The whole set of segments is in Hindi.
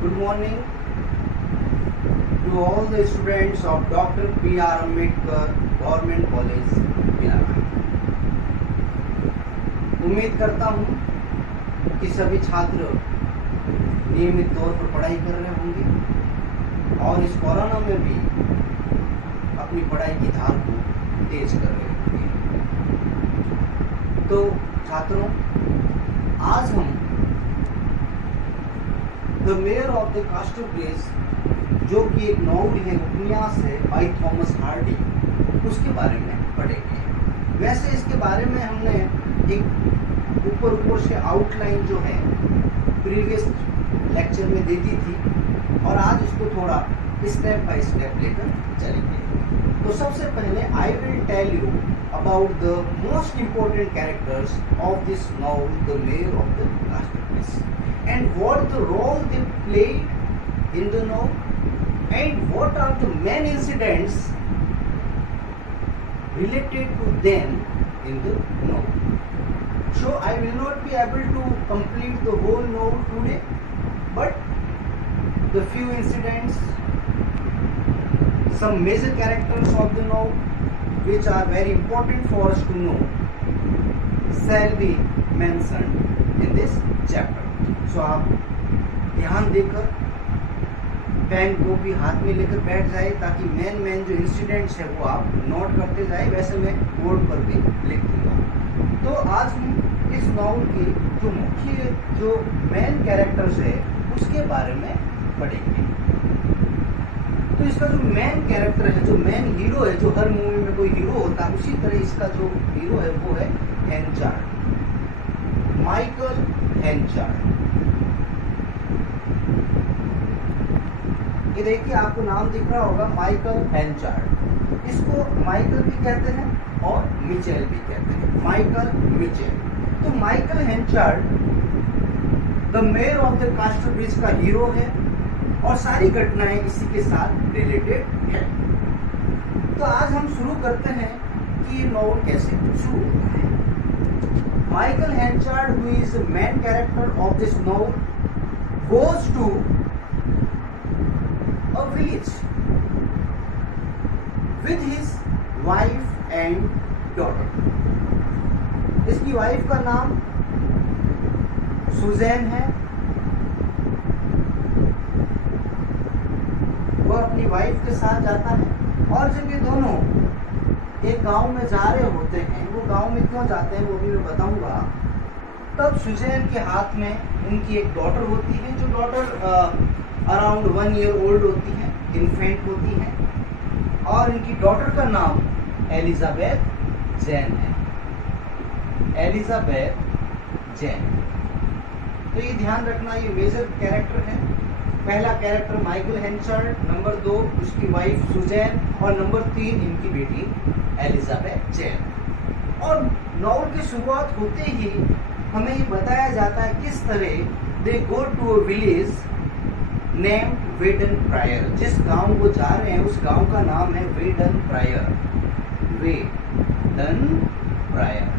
Good morning to all the students of Dr. P.R. Ambedkar Government College, Pinara। उम्मीद करता हूँ कि सभी छात्र नियमित तौर पर पढ़ाई कर रहे होंगे और इस कोरोना में भी अपनी पढ़ाई की धार को तेज कर रहे होंगे। तो छात्रों, आज हम the mayor of the Caster place, जो कि एक नॉवल है, उपन्यास है बाई थॉमस हार्डी, उसके बारे में पढ़ेंगे। वैसे इसके बारे में हमने एक ऊपर से आउटलाइन जो है प्रीवियस लेक्चर में दे दी थी और आज इसको थोड़ा स्टेप बाय स्टेप लेकर चलेंगे। तो सबसे पहले I will tell you about the most important characters of this novel the mayor of the Caster place and what the role they played in the novel and what are the main incidents related to them in the novel. So I will not be able to complete the whole novel today, but the few incidents, some major characters of the novel which are very important for us to know shall be mentioned in this chapter. So आप ध्यान देकर पेन कॉपी हाथ में लेकर बैठ जाए ताकि मेन जो इंसिडेंट्स है वो आप नोट करते जाए। वैसे मैं बोर्ड पर भी लिख दूंगा। तो आज हम इस नॉवल की जो मुख्य जो मेन कैरेक्टर्स है उसके बारे में पढ़ेंगे। तो इसका जो मेन कैरेक्टर है, जो मेन हीरो है, जो हर मूवी में कोई हीरो होता है, उसी तरह इसका जो हीरो है वो है हेंचार्ड, माइकल हेंचार्ड। ये देखिए, आपको नाम दिख रहा होगा, माइकल हेंचार्ड। इसको माइकल भी कहते हैं और मिचेल भी कहते हैं, माइकल मिचेल। तो Michael Henchard the mayor of the Caster place का हीरो है और सारी घटनाएं इसी के साथ रिलेटेड है। तो आज हम शुरू करते हैं कि ये नॉवल कैसे शुरू होता है। Michael Henchard, who is the main character of this novel, goes to a village with his wife and daughter. इसकी वाइफ का नाम सुजैन है। वह अपनी वाइफ के साथ जाता है और जब ये दोनों एक गांव में जा रहे होते हैं, वो गांव में क्यों जाते हैं वो भी मैं बताऊंगा। तब सुजैन के हाथ में उनकी एक डॉटर होती है, जो डॉटर अराउंड 1 ईयर ओल्ड होती है, इन्फेंट होती है, और इनकी डॉटर का नाम एलिजाबेथ जैन है, एलिजाबेथ जैन। तो ये ध्यान रखना, ये मेजर कैरेक्टर है। पहला कैरेक्टर माइकल हेंचार्ड, नंबर 2 उसकी वाइफ सुजैन और नंबर 3 इनकी बेटी एलिजाबेथ जैन। और नॉवल की शुरुआत होते ही हमें ये बताया जाता है किस तरह they go to a village named Weydon Priors. जिस गांव को जा रहे हैं उस गांव का नाम है वेडन प्रायर, वेडन प्रायर।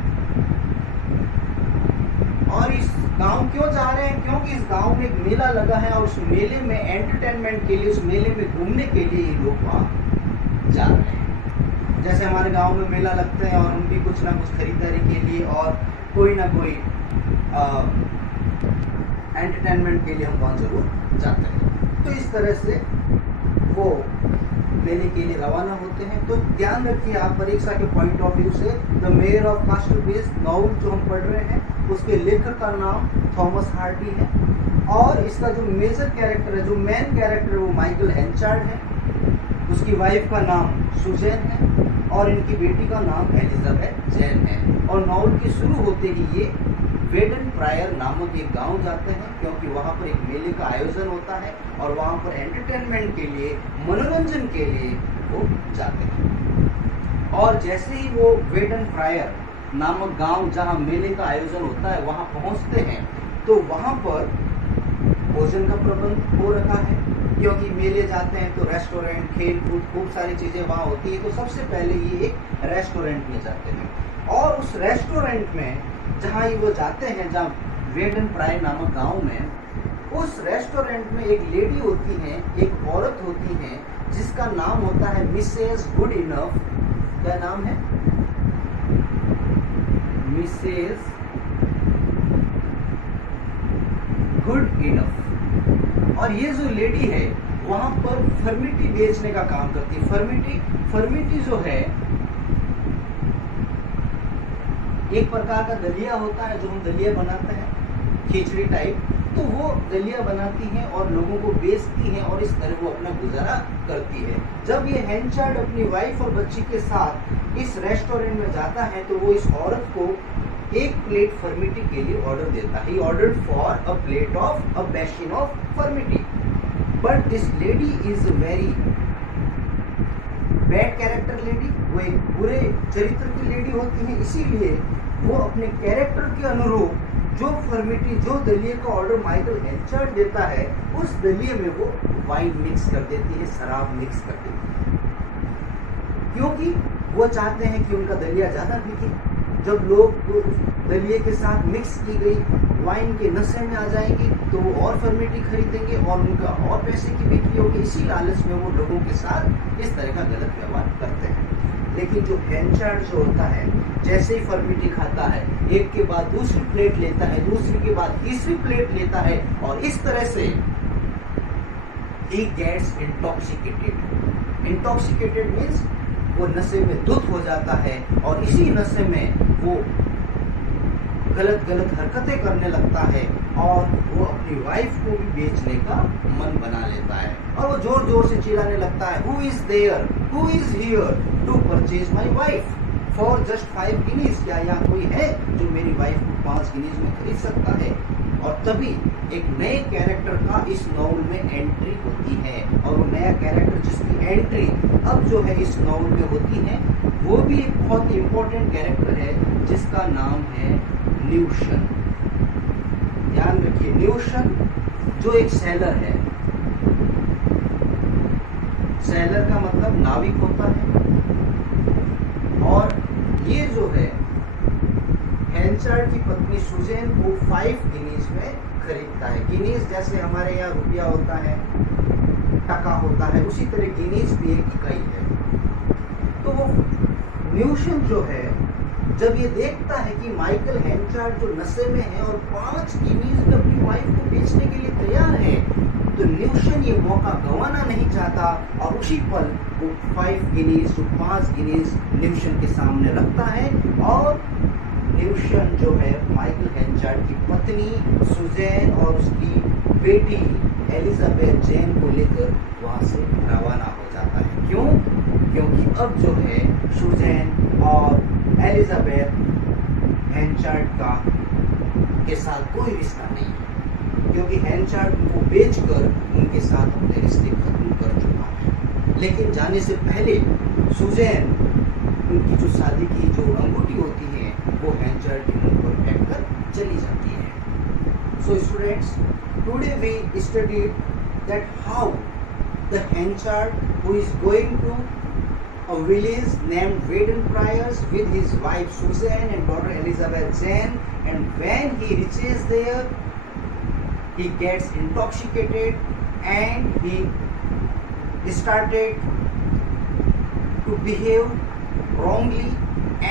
और इस गांव क्यों जा रहे हैं? क्योंकि इस गांव में एक मेला लगा है और उस मेले में एंटरटेनमेंट के लिए, उस मेले में घूमने के लिए ये लोग वहाँ जा रहे हैं। जैसे हमारे गांव में मेला लगते हैं और हम भी कुछ ना कुछ खरीदारी के लिए और कोई ना कोई एंटरटेनमेंट के लिए हम वहाँ जरूर जाते हैं। तो इस तरह से वो मेले के लिए रवाना होते हैं। तो ध्यान रखिए आप परीक्षा के पॉइंट ऑफ व्यू से, the mayor of Caster place novel जो हम पढ़ रहे हैं उसके लेखक का नाम थॉमस हार्डी है और इसका जो मेजर कैरेक्टर है, जो मेन कैरेक्टर है वो माइकल हेंचार्ड है, उसकी वाइफ का नाम सुजैन है और इनकी बेटी का नाम एलिजाबेथ जैन है। और नॉवल की शुरू होते ही ये वेडन प्रायर नामक एक गांव जाते हैं क्योंकि वहां पर एक मेले का आयोजन होता है और वहां पर एंटरटेनमेंट के लिए, मनोरंजन के लिए वो जाते हैं। और जैसे ही वो वेडन प्रायर नामक गांव जहां मेले का आयोजन होता है वहां पहुंचते हैं तो वहां पर भोजन का प्रबंध हो रखा है क्योंकि मेले जाते हैं तो रेस्टोरेंट, खेल कूद, खूब सारी चीजें वहां होती है। तो सबसे पहले ये एक रेस्टोरेंट में जाते हैं और उस रेस्टोरेंट में जहाँ वो जाते हैं, जहाँ वेडन प्रायर नामक गांव में, उस रेस्टोरेंट में एक लेडी होती है, एक औरत होती है जिसका नाम होता है मिसेस गुड इनफ। क्या नाम है? Mrs good enough. और ये जो लेडी है वहां पर फर्मिटी बेचने का काम करती है। फर्मिटी जो है एक प्रकार का दलिया होता है, जो हम दलिया बनाते हैं खिचड़ी टाइप, तो वो दलिया बनाती है और लोगों को बेचती है और इस तरह वो अपना गुजारा करती है। जब ये हेंचार्ड अपनी वाइफ और बच्ची के साथ इस रेस्टोरेंट में जाता है तो वो इस औरत को एक प्लेट फर्मिटी के लिए ऑर्डर देता है। He ordered for a plate of a basin of फर्मिटी। But this lady is a very bad character lady। वो एक बुरे चरित्र की लेडी होती है, इसीलिए वो अपने कैरेक्टर के अनुरूप जो फर्मिटी, जो दलिये का ऑर्डर माइकल हेंचार्ड देता है, उस दलिये में वो वाइन मिक्स कर देती है, शराब मिक्स कर देती है, क्योंकि वो चाहते हैं कि उनका दलिया ज्यादा बिके। जब लोग दलिये के साथ मिक्स की गई वाइन के नशे में आ जाएंगे तो वो और फर्मिटी खरीदेंगे और उनका और पैसे की बिक्री होगी। इसी लालच में वो लोगों के साथ इस तरह का गलत व्यवहार करते हैं। लेकिन जो हेंचार्ड जो होता है, जैसे ही फर्मिटी खाता है, एक के बाद दूसरी प्लेट लेता है, दूसरी के बाद तीसरी प्लेट लेता है और इस तरह से he gets intoxicated। Intoxicated means वो नशे में धुत हो जाता है और इसी नशे में वो गलत गलत हरकतें करने लगता है और वो अपनी वाइफ को भी बेचने का मन बना लेता है और वो जोर जोर से चिल्लाने लगता है, Who is there? Who is here to purchase my wife for just 5 guineas? क्या यहाँ कोई है जो मेरी वाइफ को 5 गिनीज में खरीद सकता है? और तभी एक नए कैरेक्टर का इस नॉवल में एंट्री होती है और वो नया कैरेक्टर जिसकी एंट्री अब जो है इस नॉवल में होती है वो भी एक बहुत ही इम्पोर्टेंट कैरेक्टर है जिसका नाम है न्यूशन। ध्यान रखिए, न्यूशन जो एक सेलर है। सेलर का मतलब नाविक होता है और ये जो है हेंचार्ड की पत्नी सुजेन को 5 गिनीज में खरीदता है। गिनीज जैसे हमारे यहाँ रुपया होता है, टका होता है, उसी तरह गिनीज भी एक इकाई है। तो वो न्यूशन जो है जब ये देखता है कि माइकल हेंचार्ड जो नशे में है और 5 गिनीज में अपनी वाइफ को बेचने के लिए तैयार है, तो न्यूशन ये मौका गंवाना नहीं चाहता और उसी पल वो 5 गिनीज जो 5 गिनीज न्यूशन के सामने रखता है और न्यूशन जो है माइकल हेंचार्ड की पत्नी सुजेन और उसकी बेटी एलिजाबेथ जेन को लेकर वहां से रवाना हो जाता है। क्यों? क्योंकि अब जो है सुजेन और एलिजाबेथ हेंचार्ड का के साथ कोई रिश्ता नहीं है, क्योंकि हेंचार्ड उनको बेचकर उनके साथ अपने रिश्ते खत्म कर चुका है। लेकिन जाने से पहले सुजेन उनकी जो शादी की जो अंगूठी होती है वो हेंचार्ड के मुंह पर फेंक कर चली जाती है। So students, today we studied that how the Henchard who is going to a village named Weidenpriors with his wife Susan and daughter Elizabeth Jane, and when he reaches there he gets intoxicated and he started to behave wrongly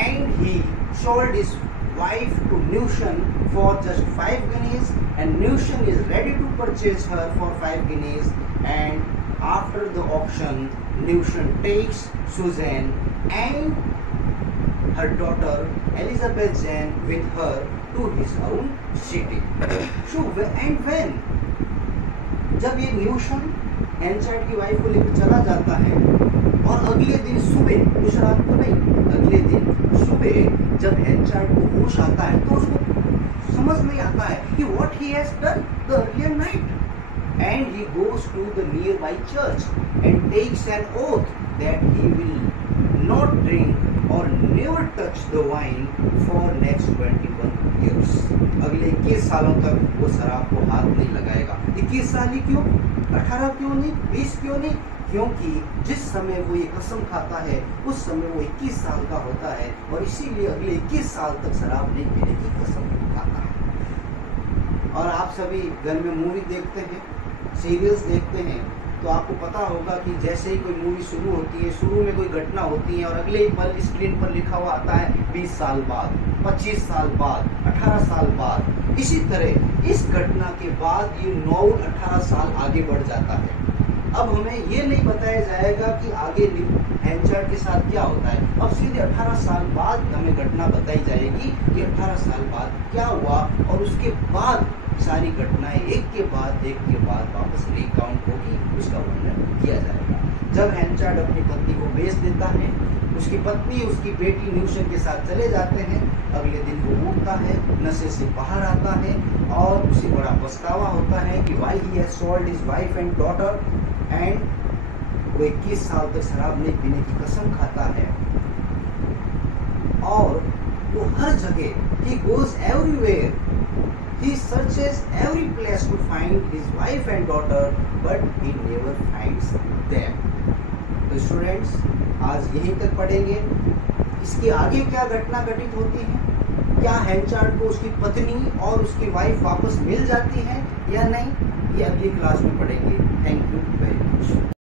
and he sold his wife to Newton for just 5 guineas and Newton is ready to purchase her for 5 guineas, and after the auction Newton takes Susan and her daughter Elizabeth Jane with her to his own city. So and when जब ये न्यूशन हेंचार्ड की वाइफ को लेकर चला जाता है और अगले दिन सुबह, उस रात को नहीं, अगले दिन सुबह जब हेंचार्ड को होश आता है तो उसको समझ नहीं आता है कि what he has done the earlier night, and he goes to the nearby church and takes an oath that he will not drink or never touch the wine for next 21 years. अगले 21 सालों तक वो शराब को हाथ नहीं लगाएगा। 21 साल ही क्यों, 18 क्यों नहीं, 20 क्यों नहीं? क्योंकि जिस समय वो ये कसम खाता है उस समय वो 21 साल का होता है और इसीलिए अगले 21 साल तक शराब नहीं पीने की कसम खाता है। और आप सभी घर में मूवी देखते हैं, सीरियल्स देखते हैं, तो आपको पता होगा कि जैसे ही कोई मूवी शुरू होती है, शुरू में कोई घटना होती है और अगले ही पल स्क्रीन पर लिखा हुआ आता है 20 साल बाद, 25 साल बाद, 18 साल बाद। इसी तरह इस घटना के बाद ये 9-18 साल आगे बढ़ जाता है। अब हमें ये नहीं बताया जाएगा कि आगे हैंचार्ड के साथ क्या होता है। अब सीधे 18 साल बाद हमें घटना बताई जाएगी कि 18 साल बाद क्या हुआ, और उसके बाद सारी घटनाएं एक के बाद वापस रिकाउंट होगी, उसका वर्णन किया जाएगा। जब हैंचार्ड अपनी पत्नी को बेच देता है, उसकी पत्नी उसकी बेटी न्यूशन के साथ चले जाते हैं। अगले दिन वो उठता है, नशे से बाहर आता है और उसे बड़ा पछतावा होता है कि why he has sold his wife and daughter, and वो 21 साल तक शराब नहीं पीने की कसम खाता है। और वो हर जगह, he goes everywhere, he searches every place to find his wife and daughter, but he never finds them. तो स्टूडेंट्स, आज यहीं तक पढ़ेंगे। इसके आगे क्या घटना घटित होती है, क्या हैंचार्ड को उसकी पत्नी और उसकी वाइफ वापस मिल जाती है या नहीं, ये अगली क्लास में पढ़ेंगे। Thank you very much.